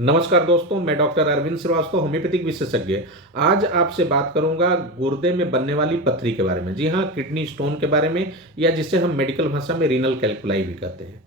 नमस्कार दोस्तों, मैं डॉक्टर अरविंद श्रीवास्तव, होम्योपैथिक विशेषज्ञ। आज आपसे बात करूंगा गुर्दे में बनने वाली पथरी के बारे में। जी हाँ, किडनी स्टोन के बारे में, या जिसे हम मेडिकल भाषा में रीनल कैल्कुलाई भी कहते हैं।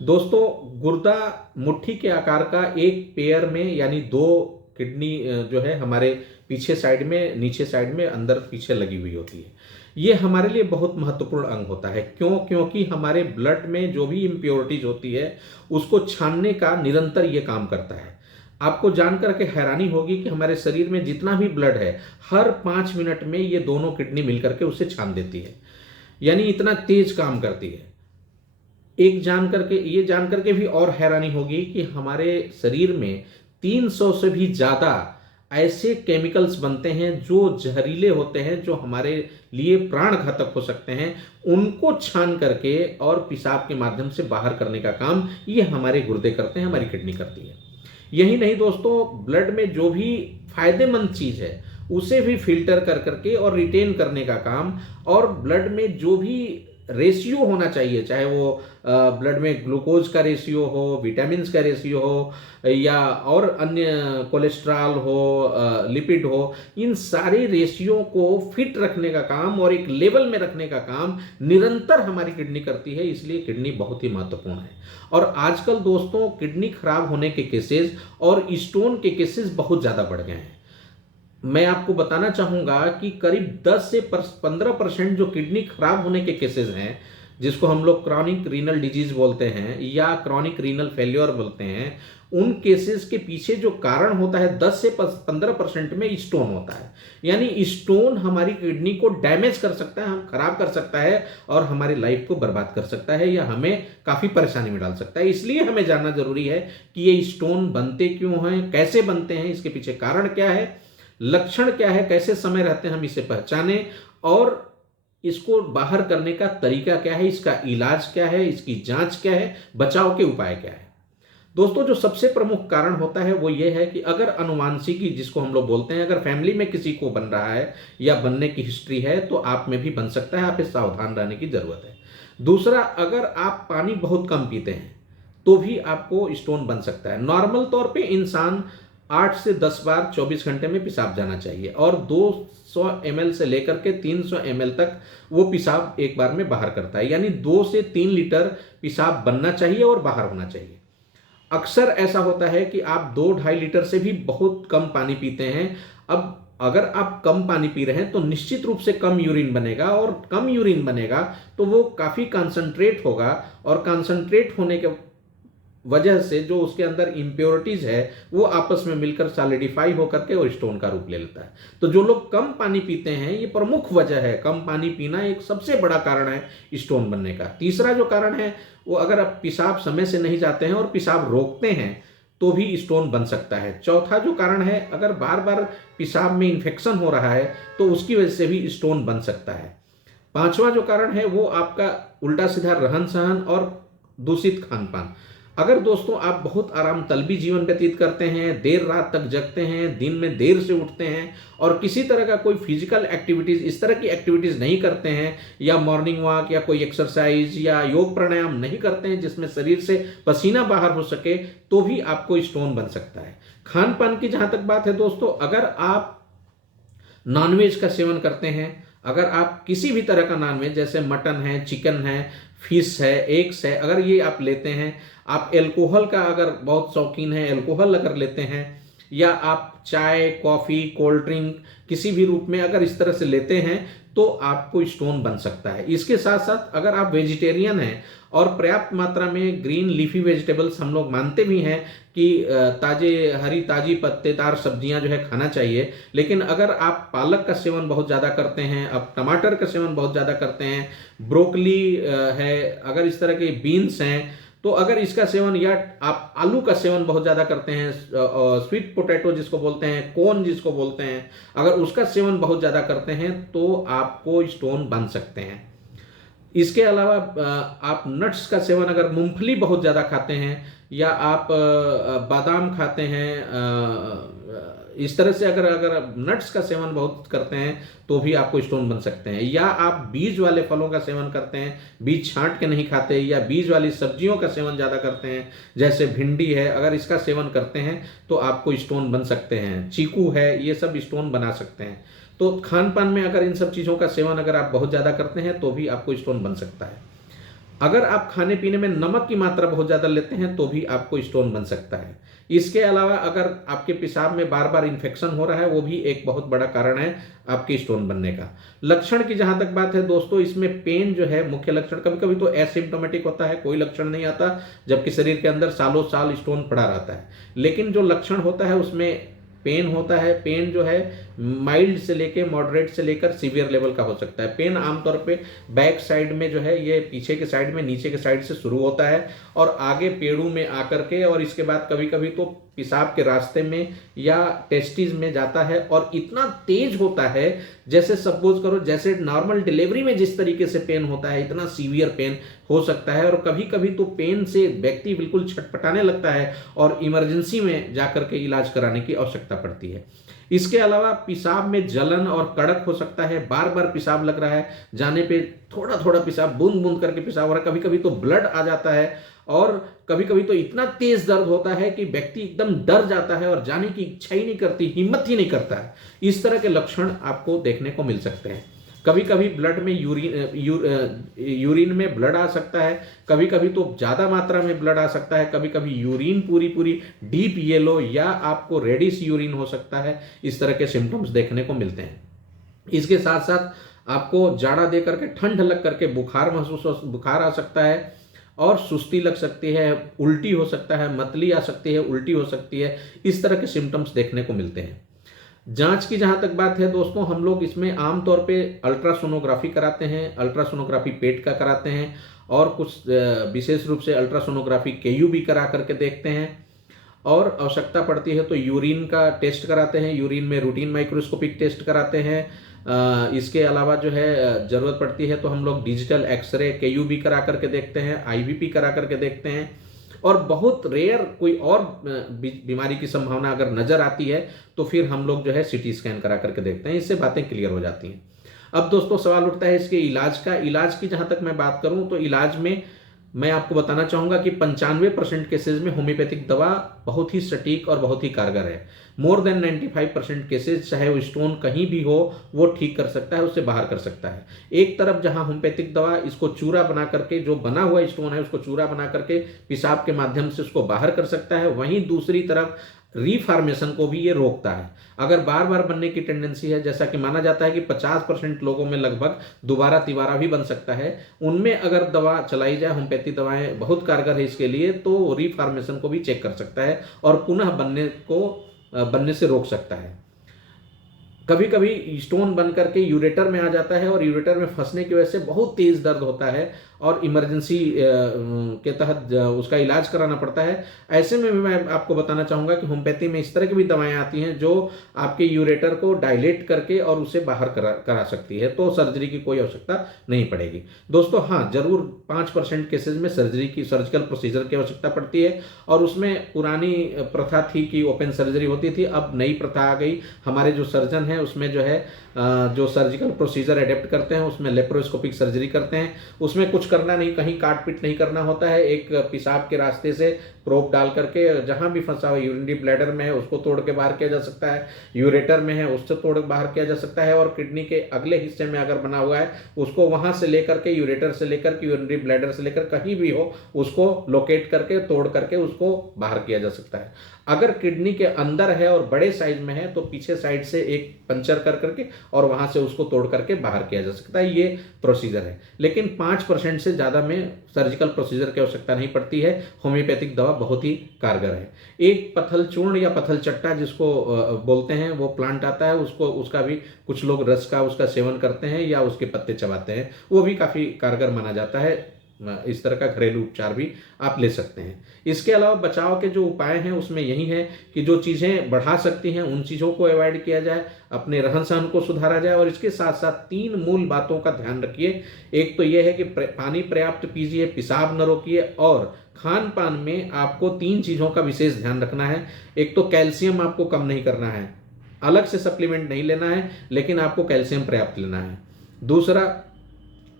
दोस्तों, गुर्दा मुट्ठी के आकार का एक पेयर में, यानी दो किडनी जो है हमारे पीछे साइड में, नीचे साइड में, अंदर पीछे लगी हुई होती है। ये हमारे लिए बहुत महत्वपूर्ण अंग होता है। क्यों? क्योंकि हमारे ब्लड में जो भी इम्प्योरिटीज होती है उसको छानने का निरंतर ये काम करता है। आपको जानकर के हैरानी होगी कि हमारे शरीर में जितना भी ब्लड है, हर 5 मिनट में ये दोनों किडनी मिलकर के उसे छान देती है, यानी इतना तेज काम करती है। ये जान करके भी और हैरानी होगी कि हमारे शरीर में 300 से भी ज्यादा ऐसे केमिकल्स बनते हैं जो जहरीले होते हैं, जो हमारे लिए प्राण घातक हो सकते हैं। उनको छान करके और पेशाब के माध्यम से बाहर करने का काम ये हमारे गुर्दे करते हैं, हमारी किडनी करती है। यही नहीं दोस्तों, ब्लड में जो भी फायदेमंद चीज है उसे भी फिल्टर कर करके और रिटेन करने का काम, और ब्लड में जो भी रेशियो होना चाहिए, चाहे वो ब्लड में ग्लूकोज का रेशियो हो, विटामिन का रेशियो हो, या और अन्य कोलेस्ट्रॉल हो, लिपिड हो, इन सारे रेशियो को फिट रखने का काम और एक लेवल में रखने का काम निरंतर हमारी किडनी करती है। इसलिए किडनी बहुत ही महत्वपूर्ण है। और आजकल दोस्तों, किडनी खराब होने के केसेस और स्टोन के केसेस बहुत ज़्यादा बढ़ गए हैं। मैं आपको बताना चाहूंगा कि करीब 10 से 15% जो किडनी खराब होने के केसेस हैं, जिसको हम लोग क्रॉनिक रीनल डिजीज बोलते हैं या क्रॉनिक रीनल फेल्योर बोलते हैं, उन केसेस के पीछे जो कारण होता है 10 से 15% में स्टोन होता है। यानी स्टोन हमारी किडनी को डैमेज कर सकता है, हम खराब कर सकता है, और हमारी लाइफ को बर्बाद कर सकता है, या हमें काफी परेशानी में डाल सकता है। इसलिए हमें जानना जरूरी है कि ये स्टोन बनते क्यों हैं, कैसे बनते हैं, इसके पीछे कारण क्या है, लक्षण क्या है, कैसे समय रहते हैं हम इसे पहचाने, और इसको बाहर करने का तरीका क्या है, इसका इलाज क्या है, इसकी जांच क्या है, बचाव के उपाय क्या है। दोस्तों, जो सबसे प्रमुख कारण होता है वो ये है कि अगर अनुवांशिकी, जिसको हम लोग बोलते हैं, अगर फैमिली में किसी को बन रहा है या बनने की हिस्ट्री है, तो आप में भी बन सकता है। आप इस सावधान रहने की जरूरत है। दूसरा, अगर आप पानी बहुत कम पीते हैं तो भी आपको स्टोन बन सकता है। नॉर्मल तौर पे इंसान 8 से 10 बार 24 घंटे में पेशाब जाना चाहिए, और 200 ml से लेकर के 300 ml तक वो पेशाब एक बार में बाहर करता है। यानी 2 से 3 लीटर पेशाब बनना चाहिए और बाहर होना चाहिए। अक्सर ऐसा होता है कि आप 2-2.5 लीटर से भी बहुत कम पानी पीते हैं। अब अगर आप कम पानी पी रहे हैं तो निश्चित रूप से कम यूरिन बनेगा, और कम यूरिन बनेगा तो वो काफ़ी कंसंट्रेट होगा, और कंसंट्रेट होने के वजह से जो उसके अंदर इम्प्योरिटीज है वो आपस में मिलकर सॉलिडिफाई होकर के और स्टोन का रूप ले लेता है। तो जो लोग कम पानी पीते हैं, ये प्रमुख वजह है। कम पानी पीना एक सबसे बड़ा कारण है स्टोन बनने का। तीसरा जो कारण है वो, अगर आप पेशाब समय से नहीं जाते हैं और पेशाब रोकते हैं तो भी स्टोन बन सकता है। चौथा जो कारण है, अगर बार बार पेशाब में इन्फेक्शन हो रहा है तो उसकी वजह से भी स्टोन बन सकता है। पांचवा जो कारण है वो आपका उल्टा सीधा रहन सहन और दूषित खान पान। अगर दोस्तों आप बहुत आराम तलबी जीवन व्यतीत करते हैं, देर रात तक जगते हैं, दिन में देर से उठते हैं, और किसी तरह का कोई फिजिकल एक्टिविटीज, इस तरह की एक्टिविटीज नहीं करते हैं, या मॉर्निंग वॉक या कोई एक्सरसाइज या योग प्राणायाम नहीं करते हैं जिसमें शरीर से पसीना बाहर हो सके, तो भी आपको स्टोन बन सकता है। खान पान की जहां तक बात है दोस्तों, अगर आप नॉनवेज का सेवन करते हैं, अगर आप किसी भी तरह का नॉनवेज, जैसे मटन है, चिकन है, फिश है, एग्स है, अगर ये आप लेते हैं, आप एल्कोहल का अगर बहुत शौकीन है, एल्कोहल अगर लेते हैं, या आप चाय, कॉफी, कोल्ड ड्रिंक किसी भी रूप में अगर इस तरह से लेते हैं, तो आपको स्टोन बन सकता है। इसके साथ साथ अगर आप वेजिटेरियन हैं और पर्याप्त मात्रा में ग्रीन लीफी वेजिटेबल्स, हम लोग मानते भी हैं कि ताजी पत्तेदार सब्जियां जो है खाना चाहिए, लेकिन अगर आप पालक का सेवन बहुत ज़्यादा करते हैं, आप टमाटर का सेवन बहुत ज़्यादा करते हैं, ब्रोकली है, अगर इस तरह के बीन्स हैं, तो अगर इसका सेवन, या आप आलू का सेवन बहुत ज़्यादा करते हैं, स्वीट पोटैटो जिसको बोलते हैं, कोन जिसको बोलते हैं, अगर उसका सेवन बहुत ज़्यादा करते हैं तो आपको स्टोन बन सकते हैं। इसके अलावा आप नट्स का सेवन, अगर मूंगफली बहुत ज़्यादा खाते हैं, या आप बादाम खाते हैं, इस तरह से अगर अगर नट्स का सेवन बहुत करते हैं तो भी आपको स्टोन बन सकते हैं, या आप बीज वाले फलों का सेवन करते हैं, बीज छांट के नहीं खाते, या बीज वाली सब्जियों का सेवन ज़्यादा करते हैं जैसे भिंडी है, अगर इसका सेवन करते हैं तो आपको स्टोन बन सकते हैं। चीकू है, ये सब स्टोन बना सकते हैं। तो खान पान में अगर इन सब चीज़ों का सेवन अगर आप बहुत ज़्यादा करते हैं तो भी आपको स्टोन बन सकता है। अगर आप खाने पीने में नमक की मात्रा बहुत ज़्यादा लेते हैं तो भी आपको स्टोन बन सकता है। इसके अलावा अगर आपके पेशाब में बार बार इन्फेक्शन हो रहा है, वो भी एक बहुत बड़ा कारण है आपके स्टोन बनने का। लक्षण की जहाँ तक बात है दोस्तों, इसमें पेन जो है मुख्य लक्षण, कभी कभी तो एसिम्प्टोमेटिक होता है, कोई लक्षण नहीं आता, जबकि शरीर के अंदर सालों साल स्टोन पड़ा रहता है। लेकिन जो लक्षण होता है उसमें पेन होता है। पेन जो है माइल्ड से लेके मॉडरेट से लेकर सीवियर लेवल का हो सकता है। पेन आमतौर पे बैक साइड में जो है, ये पीछे के साइड में, नीचे के साइड से शुरू होता है और आगे पेड़ों में आकर के, और इसके बाद कभी कभी तो पेशाब के रास्ते में या टेस्टिस में जाता है, और इतना तेज होता है जैसे सपोज करो जैसे नॉर्मल डिलीवरी में जिस तरीके से पेन होता है, इतना सीवियर पेन हो सकता है। और कभी कभी तो पेन से व्यक्ति बिल्कुल छटपटाने लगता है और इमरजेंसी में जाकर के इलाज कराने की आवश्यकता पड़ती है। इसके अलावा पेशाब में जलन और कड़क हो सकता है, बार बार पेशाब लग रहा है, जाने पे थोड़ा थोड़ा पेशाब, बूंद बूंद करके पेशाब हो रहा है, कभी कभी तो ब्लड आ जाता है, और कभी कभी तो इतना तेज दर्द होता है कि व्यक्ति एकदम डर जाता है और जाने की इच्छा ही नहीं करती, हिम्मत ही नहीं करता है। इस तरह के लक्षण आपको देखने को मिल सकते हैं। कभी कभी ब्लड में यूरिन में ब्लड आ सकता है, कभी कभी तो ज़्यादा मात्रा में ब्लड आ सकता है, कभी कभी यूरिन पूरी पूरी डीप येलो या आपको रेडिश यूरिन हो सकता है। इस तरह के सिम्टम्स देखने को मिलते हैं। इसके साथ साथ आपको जाड़ा दे करके, ठंड लग करके बुखार आ सकता है, और सुस्ती लग सकती है, उल्टी हो सकता है, मतली आ सकती है, उल्टी हो सकती है। इस तरह के सिम्टम्स देखने को मिलते हैं। जांच की जहां तक बात है दोस्तों, हम लोग इसमें आमतौर पे अल्ट्रासोनोग्राफी कराते हैं, अल्ट्रासोनोग्राफी पेट का कराते हैं, और कुछ विशेष रूप से अल्ट्रासोनोग्राफी केयू भी करा करके देखते हैं। और आवश्यकता पड़ती है तो यूरिन का टेस्ट कराते हैं, यूरिन में रूटीन माइक्रोस्कोपिक टेस्ट कराते हैं। इसके अलावा जो है ज़रूरत पड़ती है तो हम लोग डिजिटल एक्सरे केयू भी करा करके देखते हैं, आईवीपी करा करके देखते हैं। और बहुत रेयर कोई और बीमारी की संभावना अगर नजर आती है तो फिर हम लोग जो है सीटी स्कैन करा करके देखते हैं, इससे बातें क्लियर हो जाती हैं। अब दोस्तों सवाल उठता है इसके इलाज का। इलाज की जहां तक मैं बात करूं तो इलाज में मैं आपको बताना चाहूँगा कि 95% केसेज में होम्योपैथिक दवा बहुत ही सटीक और बहुत ही कारगर है। मोर देन 95% केसेज, चाहे वो स्टोन कहीं भी हो, वो ठीक कर सकता है, उससे बाहर कर सकता है। एक तरफ जहां होम्योपैथिक दवा इसको चूरा बना करके, जो बना हुआ स्टोन है उसको चूरा बना करके पेशाब के माध्यम से उसको बाहर कर सकता है, वहीं दूसरी तरफ रीफॉर्मेशन को भी ये रोकता है। अगर बार बार बनने की टेंडेंसी है, जैसा कि माना जाता है कि 50% लोगों में लगभग दोबारा तिबारा भी बन सकता है, उनमें अगर दवा चलाई जाए, होम्योपैथी दवाएं बहुत कारगर है इसके लिए, तो रीफॉर्मेशन को भी चेक कर सकता है और पुनः बनने से रोक सकता है। कभी कभी स्टोन बन करके यूरेटर में आ जाता है और यूरेटर में फंसने की वजह से बहुत तेज दर्द होता है और इमरजेंसी के तहत उसका इलाज कराना पड़ता है। ऐसे में भी मैं आपको बताना चाहूँगा कि होम्योपैथी में इस तरह की भी दवाएं आती हैं जो आपके यूरेटर को डायलेट करके और उसे बाहर करा सकती है, तो सर्जरी की कोई आवश्यकता नहीं पड़ेगी। दोस्तों हाँ, जरूर 5% केसेज में सर्जिकल प्रोसीजर की आवश्यकता पड़ती है, और उसमें पुरानी प्रथा थी कि ओपन सर्जरी होती थी, अब नई प्रथा आ गई। हमारे जो सर्जन हैं उसमें जो है जो सर्जिकल प्रोसीजर एडेप्ट करते हैं उसमें लेप्रोस्कोपिक सर्जरी करते हैं। उसमें कुछ करना नहीं, कहीं काट पीट नहीं करना होता है। एक पेशाब के रास्ते से प्रोब डाल करके जहां भी फंसा हुआ, यूरिनरी ब्लैडर में है उसको तोड़ के बाहर किया जा सकता है, यूरेटर में है उससे तोड़ के बाहर किया जा सकता है, और किडनी के अगले हिस्से में अगर बना हुआ है उसको वहां से लेकर के, यूरेटर से लेकर के, यूरिनरी ब्लैडर से लेकर कहीं भी हो, उसको लोकेट करके तोड़ करके उसको बाहर किया जा सकता है। अगर किडनी के अंदर है और बड़े साइज में है तो पीछे साइड से एक पंचर कर करके और वहां से उसको तोड़ करके बाहर किया जा सकता है। ये प्रोसीजर है, लेकिन 5% से ज़्यादा में सर्जिकल प्रोसीजर की आवश्यकता नहीं पड़ती है। होम्योपैथिक दवा बहुत ही कारगर है। एक पथल चूर्ण या पथल चट्टा जिसको बोलते हैं, वो प्लांट आता है, उसका भी कुछ लोग रस का उसका सेवन करते हैं या उसके पत्ते चबाते हैं, वो भी काफ़ी कारगर माना जाता है। इस तरह का घरेलू उपचार भी आप ले सकते हैं। इसके अलावा बचाव के जो उपाय हैं उसमें यही है कि जो चीज़ें बढ़ा सकती हैं उन चीज़ों को अवॉइड किया जाए, अपने रहन सहन को सुधारा जाए, और इसके साथ साथ 3 मूल बातों का ध्यान रखिए। एक तो यह है कि पानी पर्याप्त पीजिए, पेशाब न रोकिए, और खान पान में आपको 3 चीज़ों का विशेष ध्यान रखना है। एक तो कैल्शियम आपको कम नहीं करना है, अलग से सप्लीमेंट नहीं लेना है, लेकिन आपको कैल्शियम पर्याप्त लेना है। दूसरा,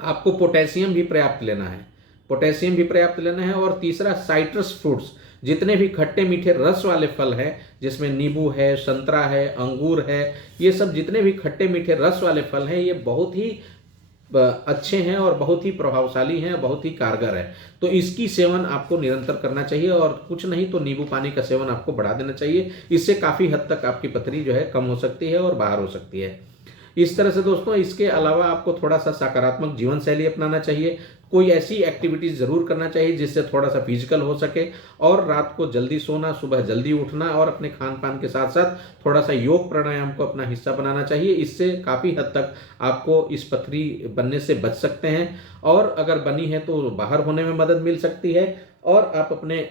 आपको पोटेशियम भी पर्याप्त लेना है, पोटेशियम भी पर्याप्त लेना है। और तीसरा, साइट्रस फ्रूट्स, जितने भी खट्टे मीठे रस वाले फल हैं, जिसमें नींबू है, संतरा है, अंगूर है, ये सब जितने भी खट्टे मीठे रस वाले फल हैं, ये बहुत ही अच्छे हैं और बहुत ही प्रभावशाली हैं, बहुत ही कारगर है। तो इसकी सेवन आपको निरंतर करना चाहिए, और कुछ नहीं तो नींबू पानी का सेवन आपको बढ़ा देना चाहिए। इससे काफ़ी हद तक आपकी पथरी जो है कम हो सकती है और बाहर हो सकती है। इस तरह से दोस्तों, इसके अलावा आपको थोड़ा सा सकारात्मक जीवन शैली अपनाना चाहिए। कोई ऐसी एक्टिविटीज जरूर करना चाहिए जिससे थोड़ा सा फिजिकल हो सके, और रात को जल्दी सोना, सुबह जल्दी उठना, और अपने खान पान के साथ साथ थोड़ा सा योग प्राणायाम को अपना हिस्सा बनाना चाहिए। इससे काफ़ी हद तक आपको इस पथरी बनने से बच सकते हैं, और अगर बनी है तो बाहर होने में मदद मिल सकती है, और आप अपने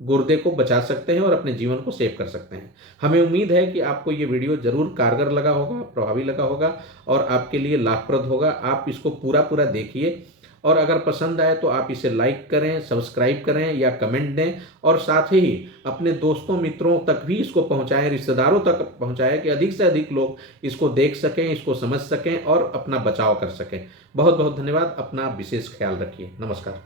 गुर्दे को बचा सकते हैं और अपने जीवन को सेव कर सकते हैं। हमें उम्मीद है कि आपको ये वीडियो जरूर कारगर लगा होगा, प्रभावी लगा होगा, और आपके लिए लाभप्रद होगा। आप इसको पूरा पूरा देखिए, और अगर पसंद आए तो आप इसे लाइक करें, सब्सक्राइब करें या कमेंट दें, और साथ ही अपने दोस्तों मित्रों तक भी इसको पहुंचाएं, रिश्तेदारों तक पहुंचाएं, कि अधिक से अधिक लोग इसको देख सकें, इसको समझ सकें और अपना बचाव कर सकें। बहुत बहुत धन्यवाद। अपना विशेष ख्याल रखिए। नमस्कार।